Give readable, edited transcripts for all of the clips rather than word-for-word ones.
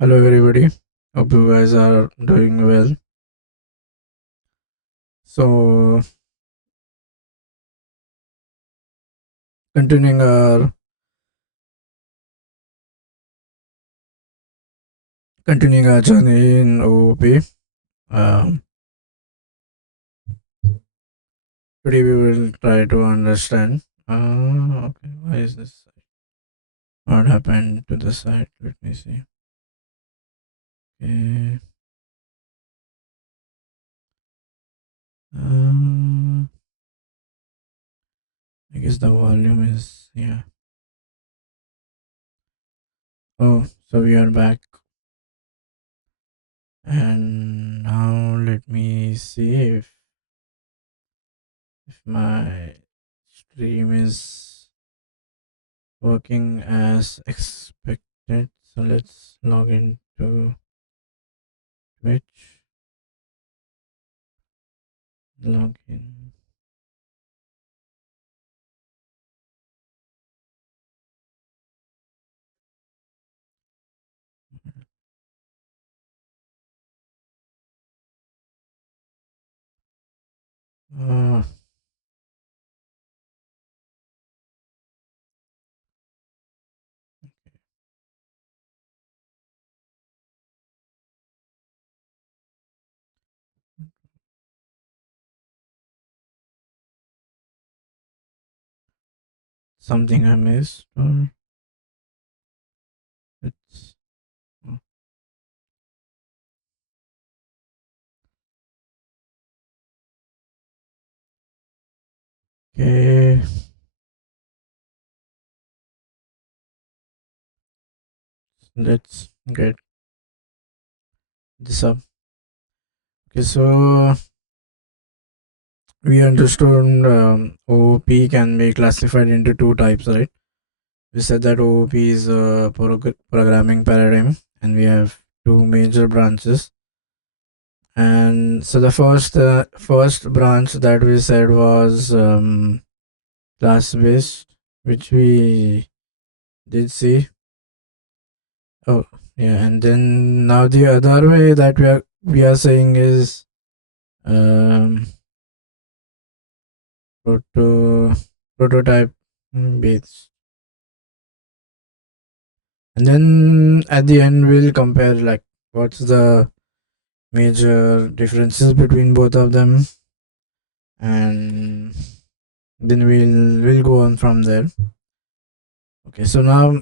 Hello everybody. Hope you guys are doing well. So continuing our continuing our journey in OOP. Um, Today we will try to understand. Okay, why is this? What happened to the site? Let me see. Okay. Um, I guess the volume is yeah. Oh, so we are back, and now let me see if my stream is working as expected. So let's log into Twitch. Login. Uh, Something I missed, or it's okay. Let's get this up. Okay, so we understood OOP can be classified into two types, right? We said that OOP is a programming paradigm, and we have two major branches. And so the first branch that we said was class based, which we did see. Oh, yeah, and then now the other way that we are saying is um prototype based, and then at the end we'll compare like what's the major differences between both of them, and then we'll go on from there. Okay, so now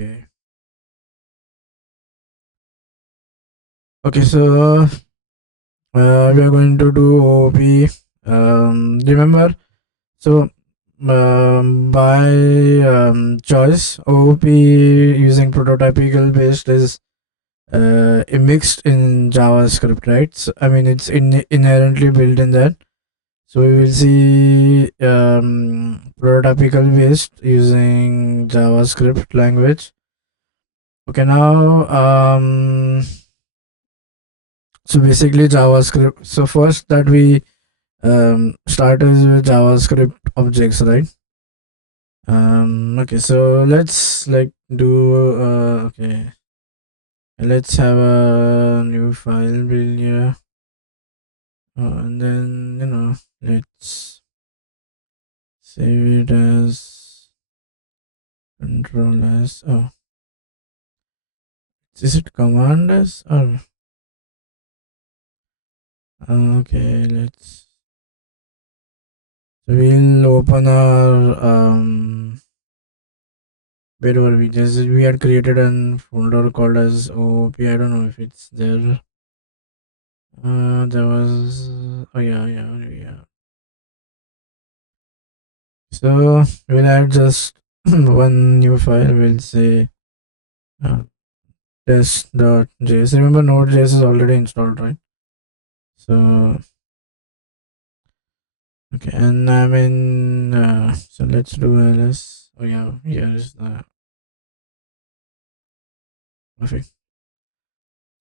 okay. Okay, so we are going to do OOP. Remember, so by choice, OOP using prototypical based is mixed in JavaScript, right? So, I mean, it's inherently built in that. So we will see prototypical based using JavaScript language. Okay, now so basically JavaScript. So first that we start with JavaScript objects, right? Okay, so let's like do okay, let's have a new file build here, and then let's save it as control s. Oh, is it command s or okay? Let's, so we'll open our where were we? Just we had created a folder called as OOP. I don't know if it's there. There was, oh yeah, yeah, yeah. So we'll add just one new file. We'll say uh, test.js. Remember, Node.js is already installed, right? So okay, and I mean, so let's do ls. Oh yeah, here is the perfect.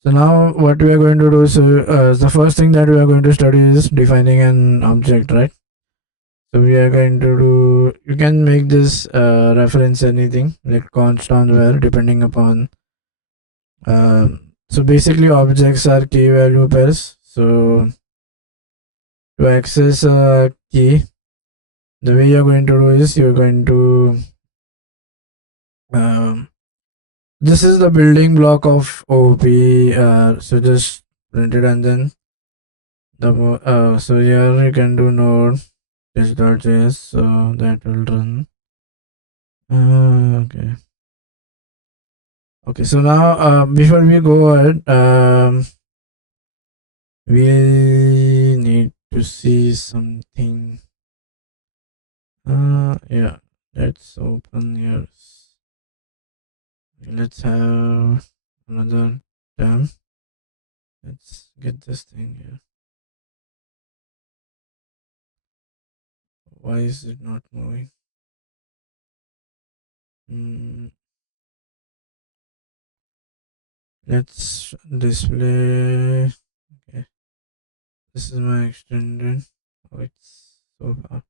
So now what we are going to do is the first thing that we are going to study is defining an object, right? So we are going to do, you can make this reference anything like constant where depending upon so basically objects are key value pairs. So to access a key, the way you're going to do is you're going to um, this is the building block of OP. So just print it and then so here you can do node test.js, so that will run. Okay. Okay. So now before we go ahead, we need to see something. Yeah. Let's open here. Let's have another tab. Let's get this thing here. Why is it not moving? Let's display. Okay, this is my extended. Oh, it's so far.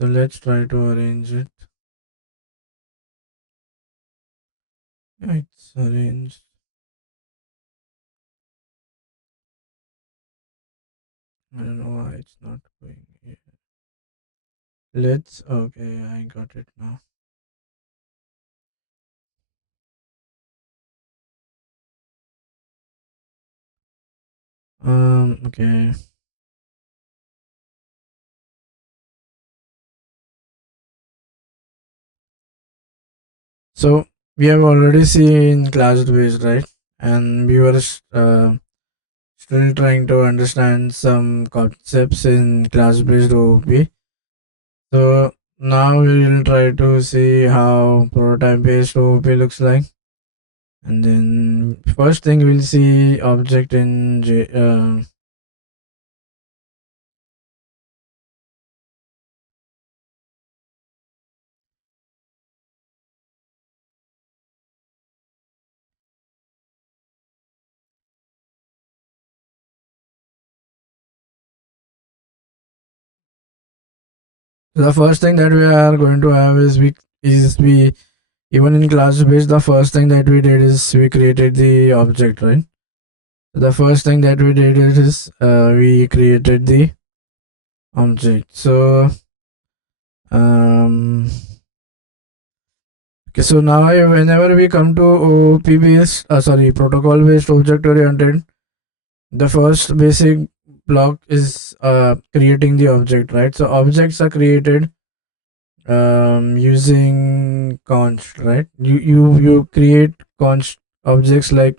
So let's try to arrange it. Yeah, it's arranged. I don't know why it's not going here. Let's. Okay, I got it now. Okay. So we have already seen class based, right? And we were still trying to understand some concepts in class based OOP. So now we will try to see how prototype based OOP looks like. And then first thing we'll see object in the first thing that we are going to have is we even in class based, the first thing that we did is we created the object, right? The first thing that we did is we created the object. So okay, so now whenever we come to OP based, protocol based object oriented, the first basic block is creating the object, right? So objects are created using const, right? You create const objects like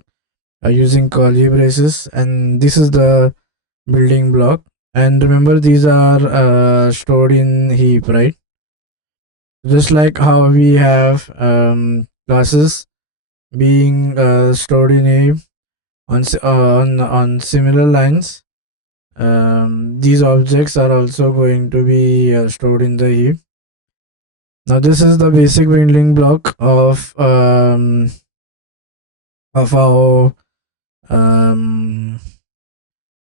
using curly braces, and this is the building block. And remember, these are stored in heap, right? Just like how we have classes being stored in heap on similar lines. These objects are also going to be stored in the heap. Now this is the basic building block of how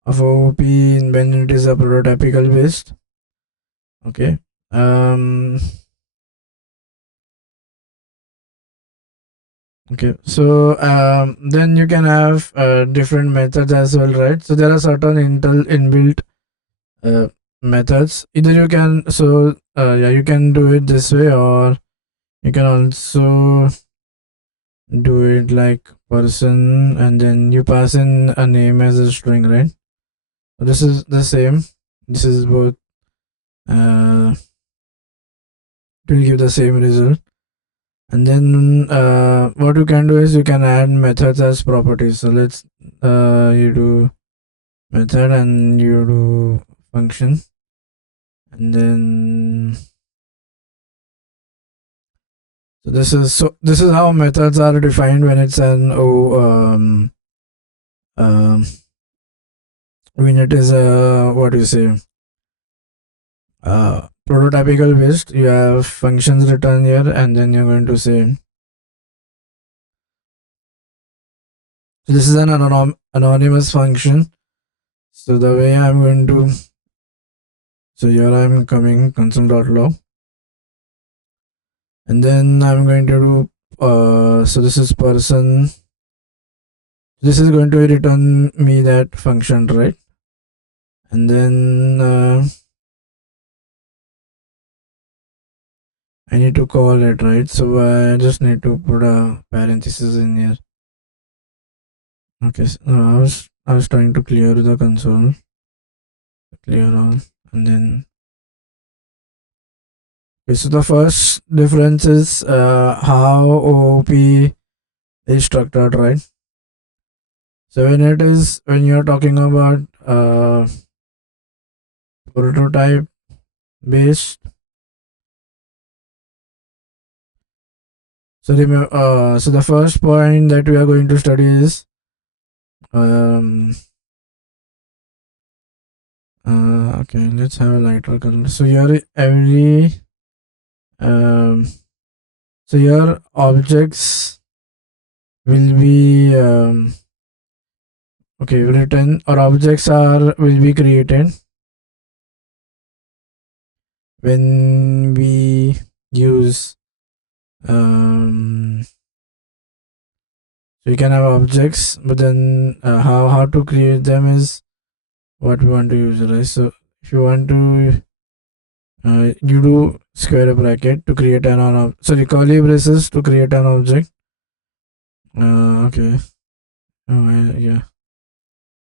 of OP when it is a prototypical based. Okay. Okay. So then you can have different methods as well, right? So there are certain inbuilt methods. Either you can yeah, you can do it this way, or you can also do it like person, and then you pass in a name as a string, right? This is the same. This is both. It will give the same result. And then what you can do is you can add methods as properties. So let's you do method and you do function, and then this is how methods are defined when it's an um when it is a, what do you say, prototypical based. You have functions written here, and then you're going to say, so this is an anonymous function. So the way I'm going to So here I'm coming console.log, and then I'm going to do so this is person. This is going to return me that function, right? And then I need to call it, right? So I just need to put a parenthesis in here. Okay, so I was trying to clear the console, clear all, and then okay. So the first difference is how OOP is structured, right? So when you're talking about prototype based, so remember, so the first point that we are going to study is um okay, let's have a lighter color. So here every um so here objects will be okay written, or objects are will be created when we use so you can have objects, but then how to create them is what we want to use, right? So if you want to you do square bracket to create an sorry, curly braces to create an object. Okay. Oh, yeah.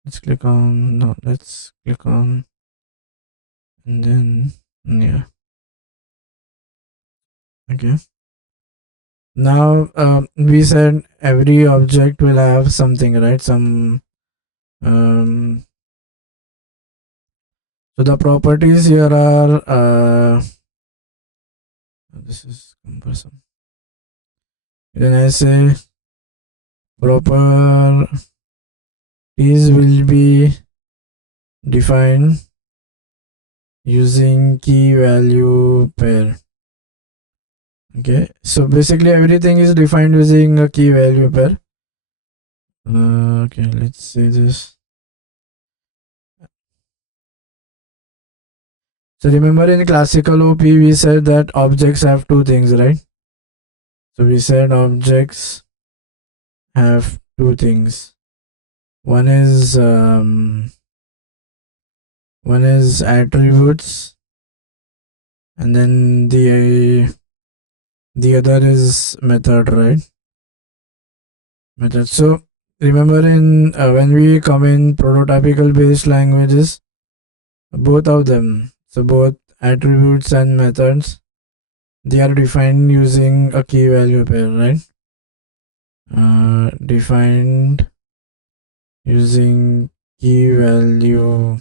Let's click on, no, let's click on, and then yeah. Okay. Now we said every object will have something, right? Some so the properties here are this is cumbersome. Then I say properties will be defined using key value pair. Okay, so basically everything is defined using a key value pair. Okay, let's say this. So remember in classical OP we said that objects have two things, right? So we said objects have two things. One is attributes, and then the other is method, right? Method. So remember in when we come in prototypical based languages, both of them, so both attributes and methods, they are defined using a key value pair, right? Defined using key value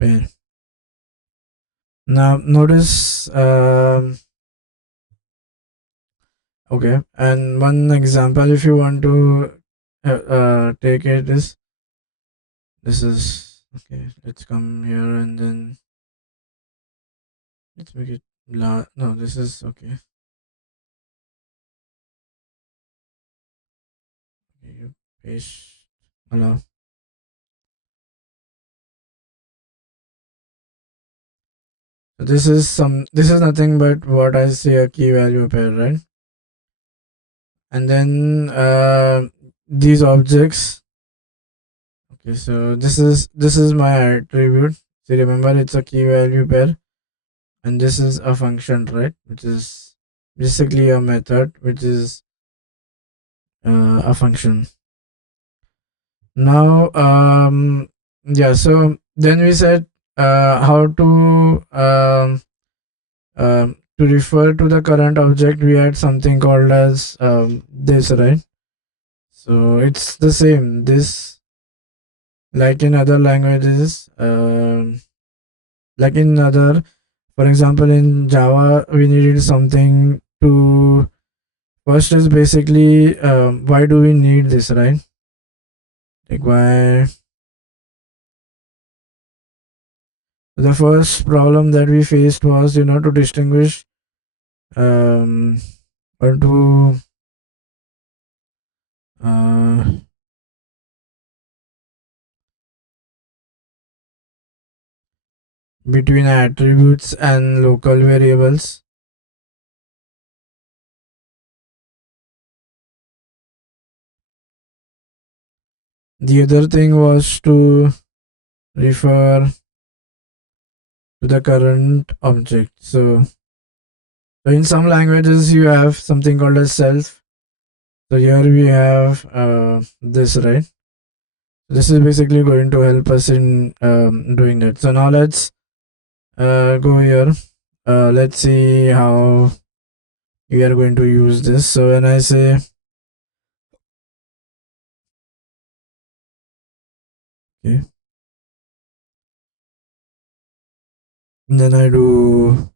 pair. Now notice okay, and one example if you want to take it is this is okay. Let's come here and then let's make it no, this is okay. Okay, you paste allow. So this is nothing but what I say a key value pair, right? And then these objects. Okay, so this is my attribute. So remember it's a key value pair, and this is a function, right? Which is basically a method, which is a function. Now yeah, so then we said how to refer to the current object, we had something called as this, right? So it's the same this, like in other languages, like in other, for example in Java we needed something to first is basically why do we need this, right? Like why the first problem that we faced was to distinguish um or to uh, between attributes and local variables. The other thing was to refer to the current object. So in some languages you have something called as self. So here we have this, right? This is basically going to help us in doing that. So now let's go here. Let's see how we are going to use this. So when I say okay, then I do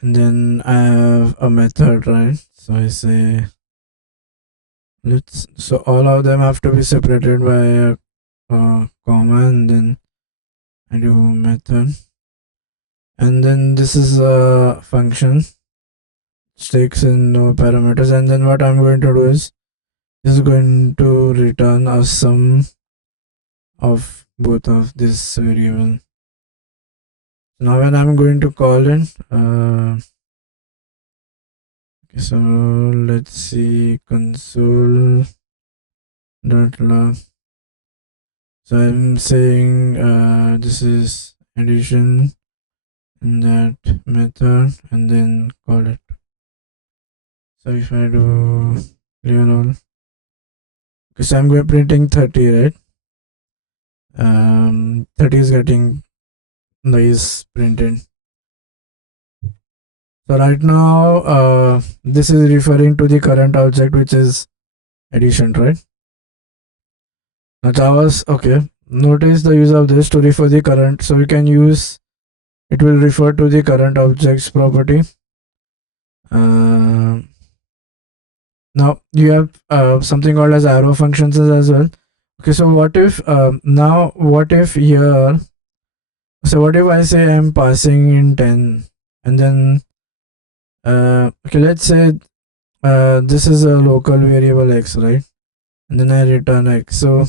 and then I have a method, right? So I say let's, so all of them have to be separated by a comma, and then I do method, and then this is a function takes in no parameters, and then what I'm going to do is this is going to return a sum of both of this variable. Now when I'm going to call it okay, so let's see console dot log. So I'm saying this is addition in that method, and then call it. So if I do clear all, because I'm going printing 30, right? 30 is getting nice printed. So right now this is referring to the current object, which is addition, right? Now Java's okay. Notice the use of this to refer the current. So we can use it will refer to the current objects property. Uh, Now you have something called as arrow functions as well. Okay, so what if now what if here, so what if I say I'm passing in 10, and then okay, let's say this is a local variable x, right? And then I return x. So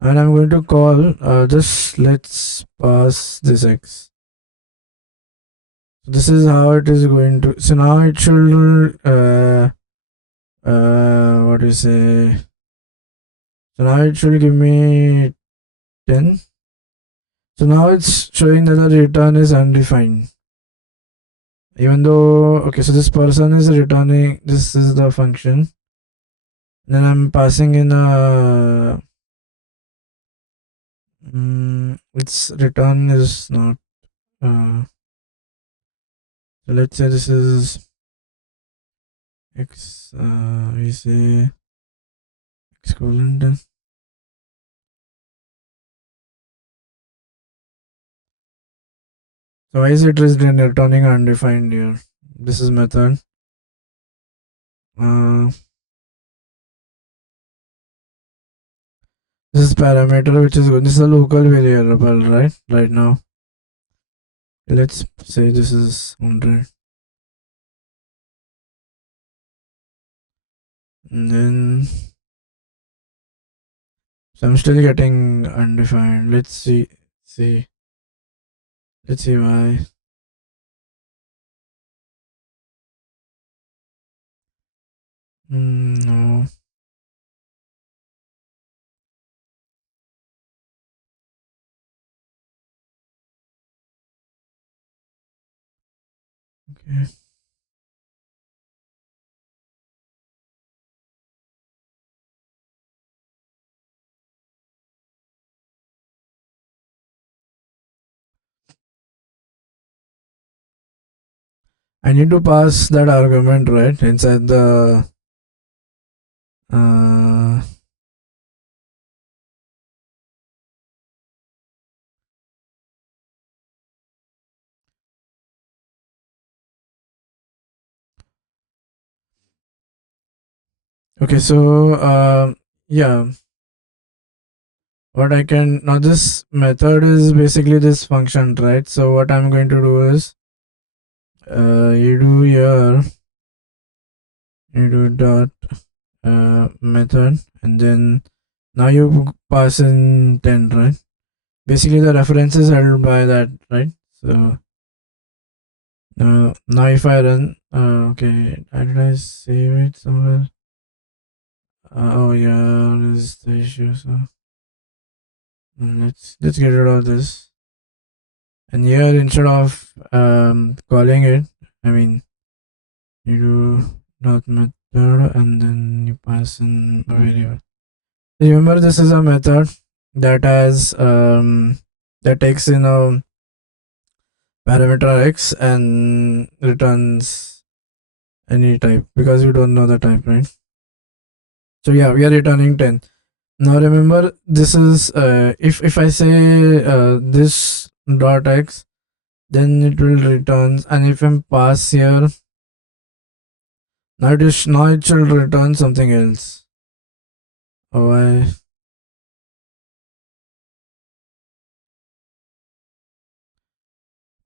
and I'm going to call just let's pass this x. So this is how it is going to, so now it should what do you say, so now it should give me 10. So now it's showing that the return is undefined. Even though, okay, so this person is returning, this is the function. Then I'm passing in a, its return is not, so let's say this is x, we say x colon. So why is it returning undefined here? This is method. This is parameter which is good. This is a local variable, right? Right now. Let's say this is 100. And then so I'm still getting undefined. Let's see. Let's see why. No. Okay. I need to pass that argument, right, inside the okay, so yeah, what I can now, this method is basically this function, right? So what I'm going to do is you do here you do dot method, and then now you pass in 10, right? Basically the reference is held by that, right? So now if I run, okay, did I save it somewhere? Oh yeah, this is the issue. So let's get rid of this. And here instead of calling it, I mean, you do dot method and then you pass in a variable. Remember, this is a method that has that takes in a parameter x and returns any type because we don't know the type, right? So yeah, we are returning 10. Now remember, this is if I say this dot x, then it will return, and if I pass here, now it should return something else. Oh,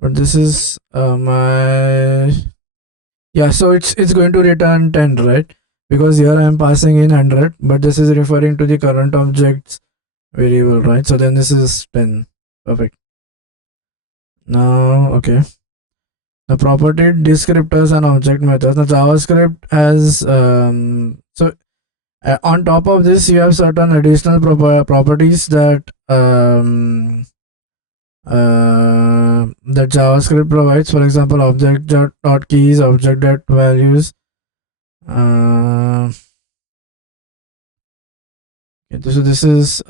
but this is my, yeah. So it's going to return 10, right? Because here I am passing in 100, but this is referring to the current object's variable, right? So then this is 10. Perfect. Now, okay. The property descriptors and object methods. Now JavaScript has on top of this you have certain additional properties that that JavaScript provides. For example, object dot keys, object dot values. Okay, so this is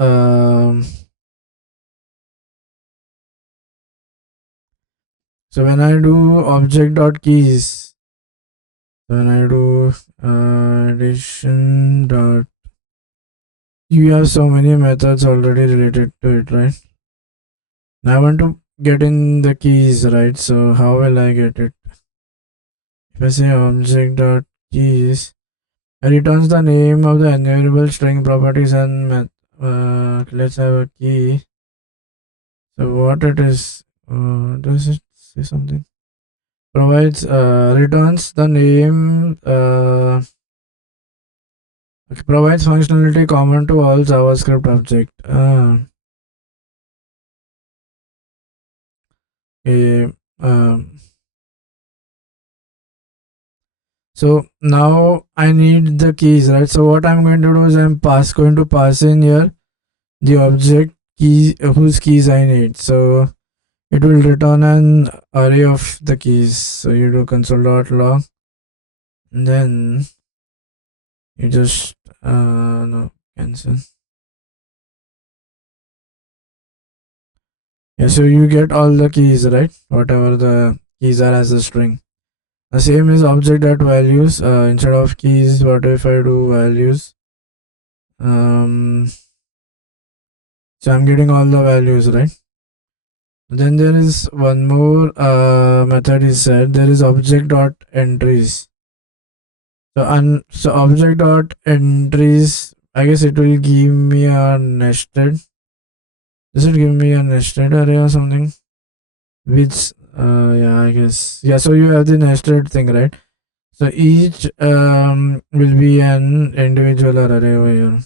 so when I do object dot keys, when I do addition dot, you have so many methods already related to it, right? Now I want to get in the keys, right? So how will I get it? If I say object dot keys, it returns the name of the enumerable string properties and let's have a key. So what it is? Does it say something? Provides returns the name. Provides functionality common to all JavaScript object. Okay, so now I need the keys, right? So what I'm going to do is going to pass in here the object key whose keys I need. So it will return an array of the keys. So you do console.log, and then you just no, cancel. Yeah, so you get all the keys, right? Whatever the keys are as a string. The same is object dot values. Instead of keys, what if I do values? So I'm getting all the values, right? Then there is one more method is said. There is object dot entries. So object dot entries. I guess it will give me a nested. Does it give me a nested array or something? Which yeah, I guess, yeah. So you have the nested thing, right? So each will be an individual array over here.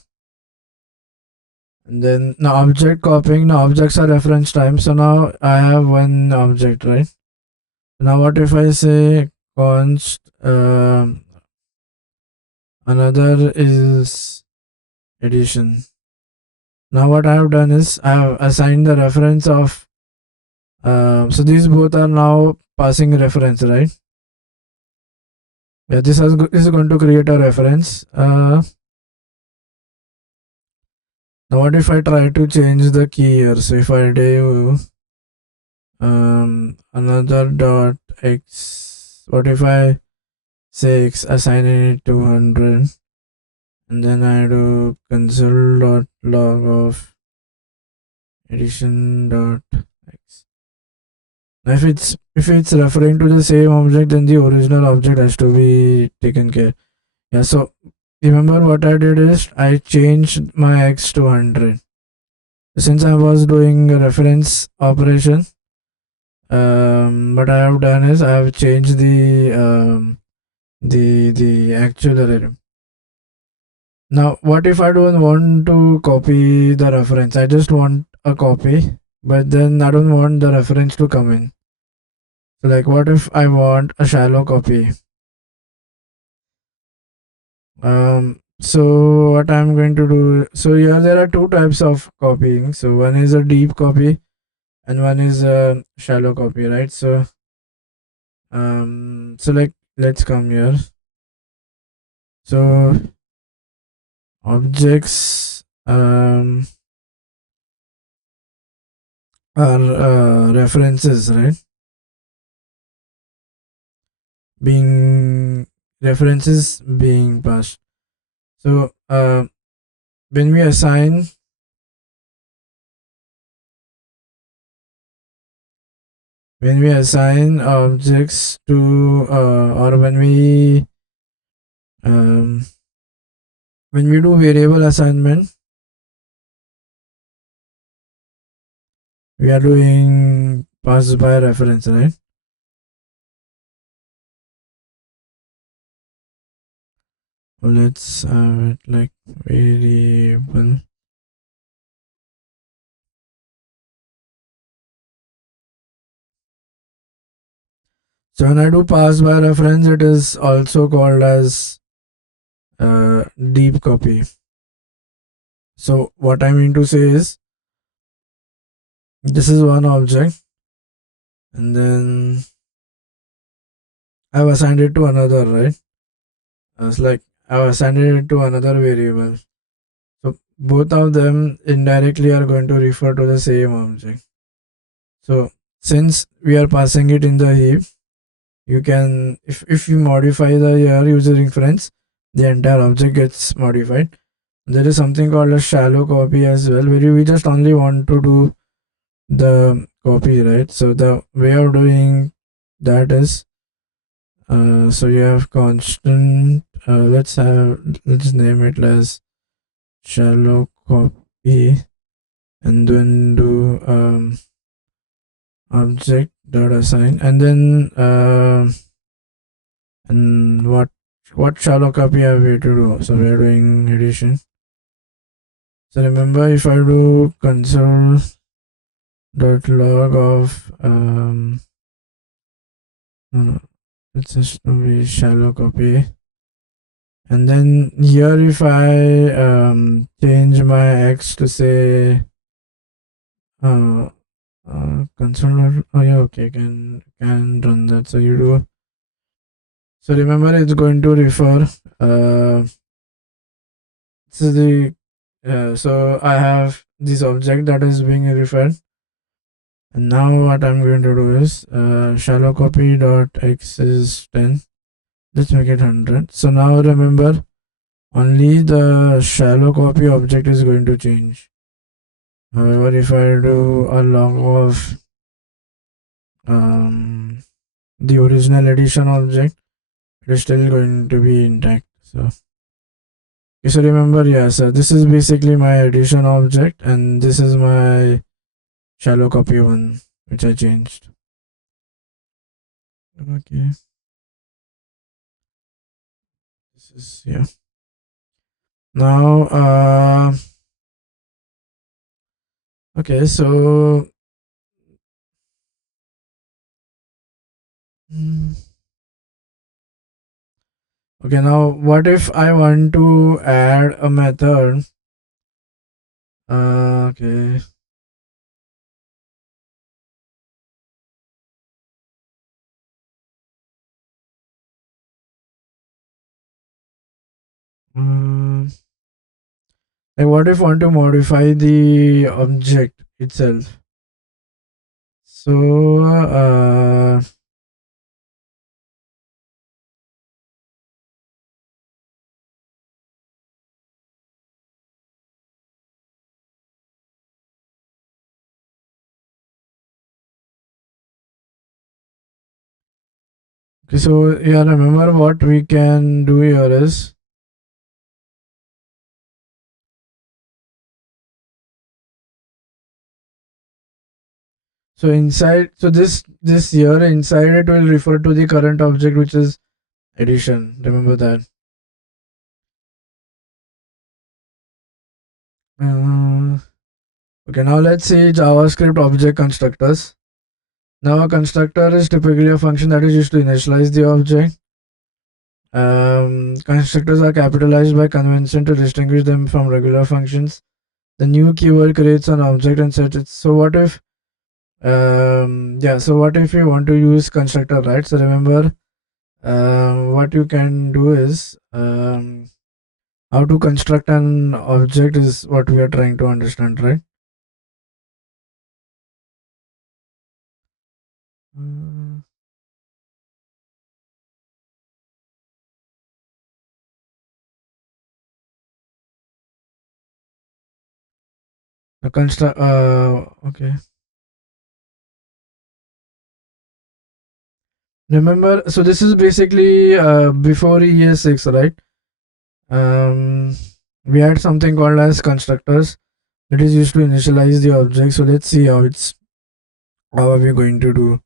And then now object copying. Now objects are reference time. So now I have one object, right? Now what if I say const another is addition. Now what I have done is I have assigned the reference of so these both are now passing reference, right? Yeah, this is going to create a reference. Now what if I try to change the key here? So if I do another dot x, what if I say x, assign it to 100, and then I do console.log of addition dot x. Now if it's referring to the same object, then the original object has to be taken care. Yeah, so remember what I did is I changed my x to 100. Since I was doing a reference operation, what I have done is I have changed the the actual array. Now, what if I don't want to copy the reference? I just want a copy, but then I don't want the reference to come in. So, like, what if I want a shallow copy? So what I'm going to do? So here there are two types of copying. So one is a deep copy, and one is a shallow copy, right? So like let's come here. So objects are references, right? Being references being passed. So when we assign objects to or um, when we do variable assignment, we are doing pass by reference, right? Let's have it like variable. So when I do pass by reference, it is also called as deep copy. So what I mean to say is this is one object, and then I've assigned it to another, right? It's like I've assigned it to another variable. So both of them indirectly are going to refer to the same object. So since we are passing it in the heap, you can if you modify the user reference, the entire object gets modified. There is something called a shallow copy as well, where we just only want to do the copy, right? So the way of doing that is so you have constant let's name it as shallow copy, and then do object dot assign, and then and what shallow copy are we to do? So we are doing addition. So remember, if I do console dot log of no, it's just to be shallow copy, and then here if I change my x to say uh, console. Oh yeah, okay, can run that. So you do. So remember, it's going to refer. This is the so I have this object that is being referred, and now what I'm going to do is shallow copy dot x is 10. Let's make it 100. So now remember, only the shallow copy object is going to change. However, if I do a log of the original addition object, it is still going to be intact. So okay, so remember, yes, this is basically my addition object, and this is my shallow copy one, which I changed. Okay, this is yeah. Now, okay, so okay, now what if I want to add a method? Okay. Um, like what if I want to modify the object itself? So, okay, so yeah, remember what we can do here is so inside, so this here inside it will refer to the current object, which is addition. Remember that. Uh, okay, now let's see JavaScript object constructors. Now a constructor is typically a function that is used to initialize the object. Constructors are capitalized by convention to distinguish them from regular functions. The new keyword creates an object and sets it. So what if so what if you want to use constructor, right? So remember, what you can do is, how to construct an object is what we are trying to understand, right? Uh, the construct. Okay. Remember, so this is basically before ES6, right? Um, we had something called as constructors that is used to initialize the object. So let's see how are we going to do.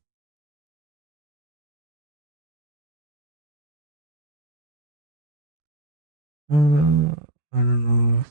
I don't know.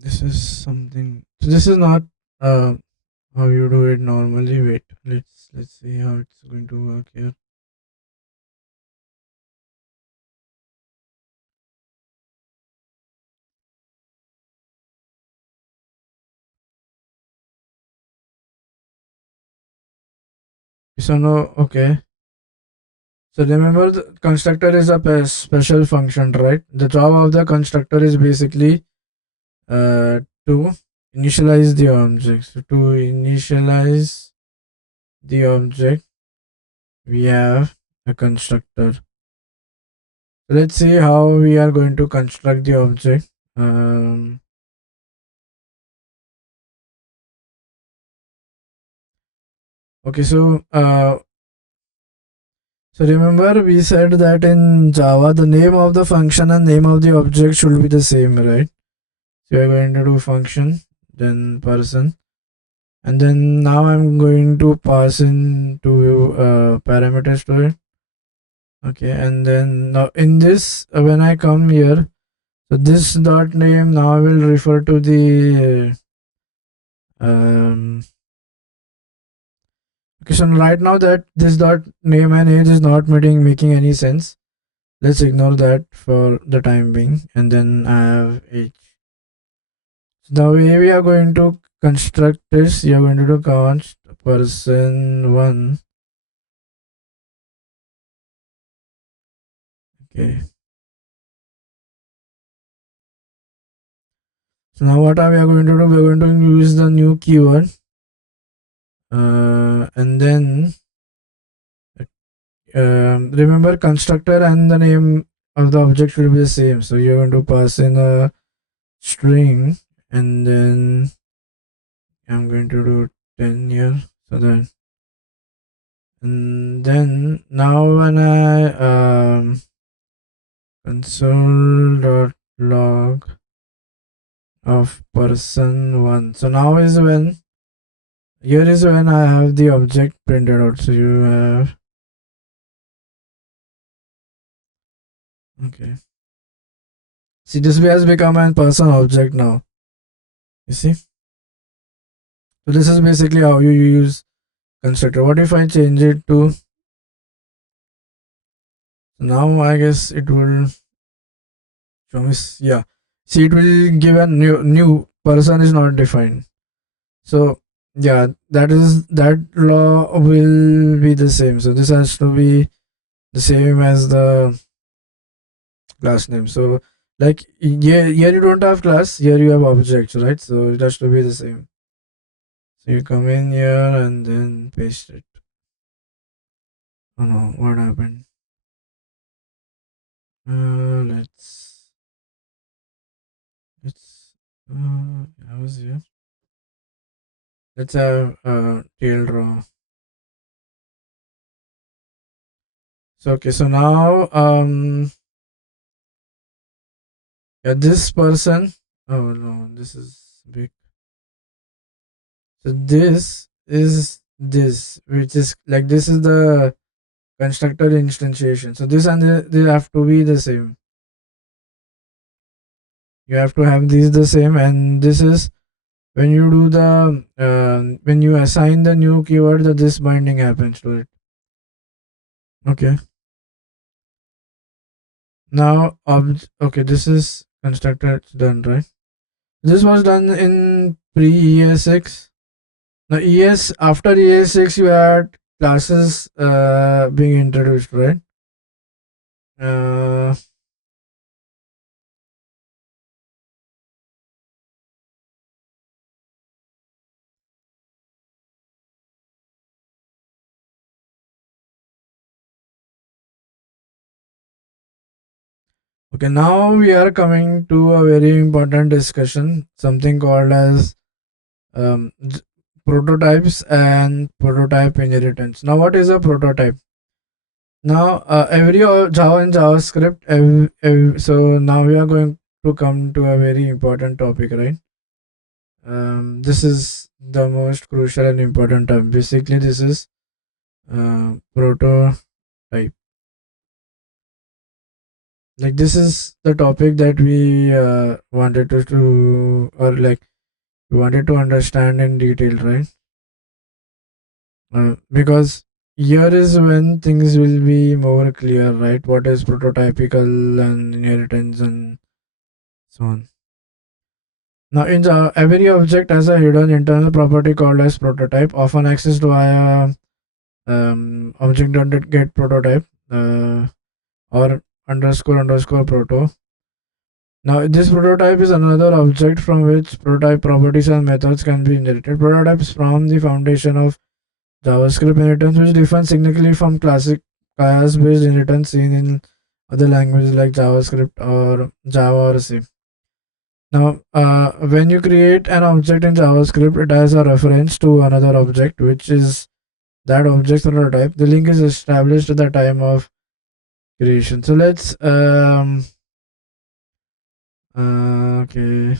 This is something. So this is not uh, how you do it normally. Wait, let's see how it's going to work here. So no, okay. So remember, the constructor is a special function, right? The job of the constructor is basically to initialize the object. So to initialize the object, we have a constructor. So let's see how we are going to construct the object. Okay, so remember we said that in Java the name of the function and name of the object should be the same, right? So we are going to do function, then person, and then now I'm going to pass in to parameters to it. Okay, and then now in this, when I come here, so this dot name now will refer to the okay. So right now that this dot name and age is not making any sense. Let's ignore that for the time being, and then I have age. So the way we are going to construct this, you are going to do const person one. Okay. So now what are we are going to do? We are going to use the new keyword, and then remember constructor and the name of the object should be the same. So you're going to pass in a string, and then I'm going to do 10 here. So that, and then now when I console.log of person one. So now is when, here is when I have the object printed out. So you have, okay. See, this has become a person object now. You see? So this is basically how you use constructor. What if I change it to, now I guess it will show me, yeah. See, it will give a new person is not defined. So yeah, that law will be the same. So this has to be the same as the class name. So like here you don't have class, here you have objects, right? So it has to be the same. So you come in here and then paste it. Oh no, what happened? Let's I was here. Let's have tail draw. So okay, so now yeah, this person. Oh no, this is big. So this is this, which is like this is the constructor instantiation. So this and they have to be the same. You have to have these the same, and this is when you do the when you assign the new keyword, that this binding happens to it. Okay. Now, okay, this is constructor. It's done, right? This was done in pre ES6. Now ES after ES6, you had classes being introduced, right? Uh, okay, now we are coming to a very important discussion, something called as um, prototypes and prototype inheritance. Now, what is a prototype? Now, every Java and JavaScript, so now we are going to come to a very important topic, right? This is the most crucial and important term. Basically, this is prototype. Like this is the topic that we wanted to or like we wanted to understand in detail, right? Because here is when things will be more clear, right? What is prototypical and inheritance and so on. Now, in Java, every object has a hidden internal property called as prototype, often accessed via object dot get prototype or underscore underscore proto. Now, this prototype is another object from which prototype properties and methods can be inherited. Prototypes form the foundation of JavaScript inheritance, which differs significantly from classic class-based inheritance seen in other languages like JavaScript or Java or C. Now, when you create an object in JavaScript, it has a reference to another object, which is that object's prototype. The link is established at the time of creation. So let's okay.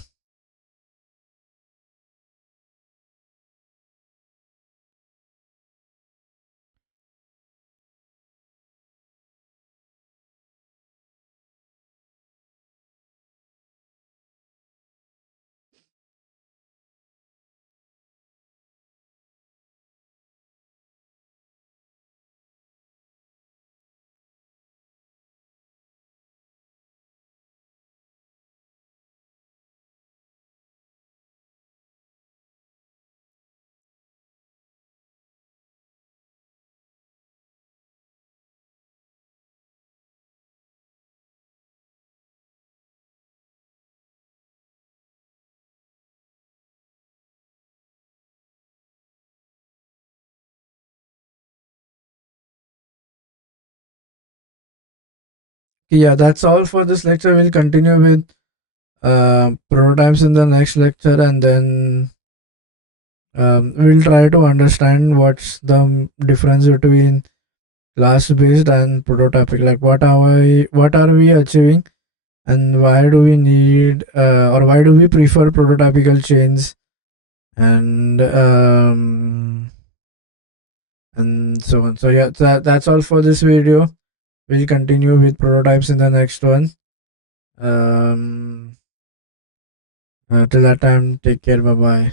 Yeah, that's all for this lecture. We'll continue with prototypes in the next lecture, and then we'll try to understand what's the difference between class based and prototypic. Like what are we achieving, and why do we need or why do we prefer prototypical chains, and so on. So yeah, that's all for this video. We'll continue with prototypes in the next one. um Till that time, take care. Bye bye.